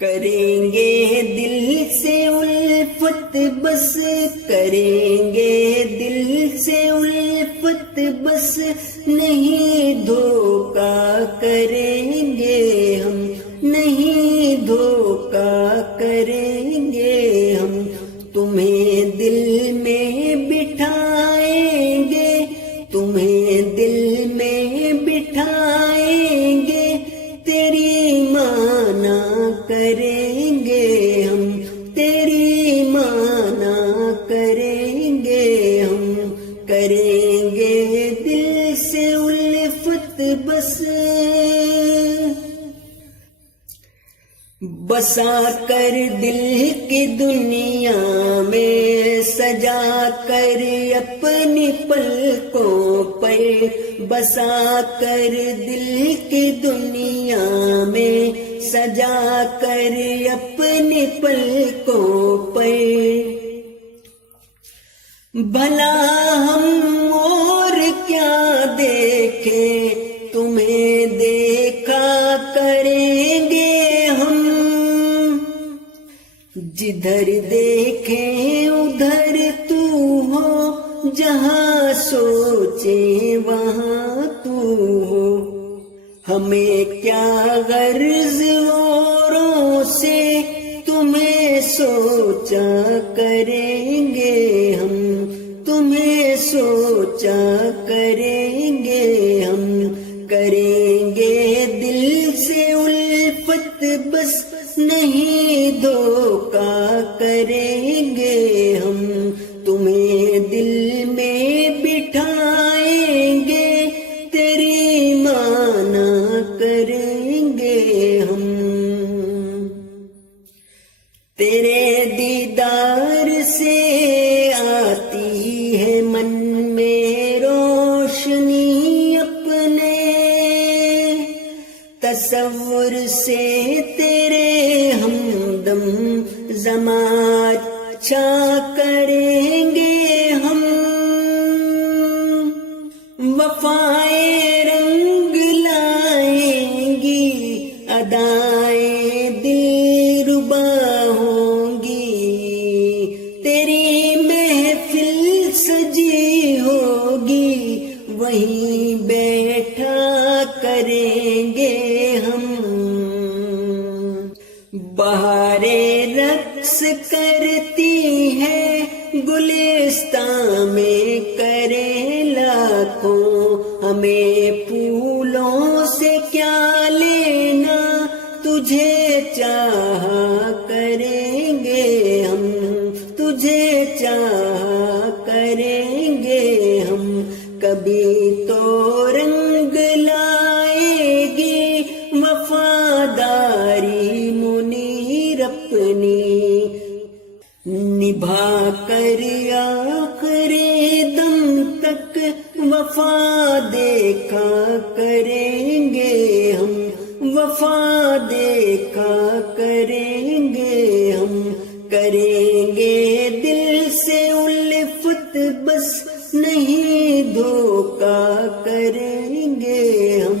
کریں گے دل سے الفت بس، کریں گے دل سے الفت بس، نہیں دھوکا کریں گے ہم، نہیں دھوکا کریں گے ہم، تمہیں دل میں بٹھائیں گے، تمہیں دل میں بٹھائیں گے، تیری مانا کریں گے ہم، تیری مانا کریں گے ہم، کریں گے دل سے الفت بس، بسا کر دل کی دنیا میں، سجا کر اپنی پلکوں پر، بسا کر دل کی دنیا میں، سجا کر اپنی پلکوں پر، بھلا ہم اور کیا دیکھیں تمہیں دیکھا کریں گے ہم، جدھر دیکھیں ادھر تو ہو، جہاں سوچیں وہاں تو ہو، ہمیں کیا غرض اوروں سے، تمہیں سوچا کریں گے ہم، تمہیں سوچا کریں گے ہم، کریں گے دل سے الفت بس، نہیں دھوکا کریں گے ہم، تمہیں دل میں بٹھائیں گے، تیری مانا کریں گے ہم، تیرے دیدار سے آتی ہے من میں روشنی اپنے، تصور سے تیرے ہمدم زماں اچھا کریں گے ہم، وفائیں رنگ لائیں گی، ادائیں دلربا ہوں گی، تیری محفل سجی ہوگی، وہیں بیٹھا کریں گے ہم، بہاریں رقص کرتی ہے گلستان میں، کریں لاکھوں ہمیں پھولوں سے کیا لینا، تجھے چاہا کریں گے ہم، تجھے چاہا کریں گے ہم، کبھی تو رنگ لائے گی وفاداری منیر اپنی، نبھا کر آخری دم تک وفا دیکھا کریں گے ہم، وفا دیکھا کریں گے ہم، کریں گے دل سے الفت بس، نہیں دھوکا کریں گے ہم،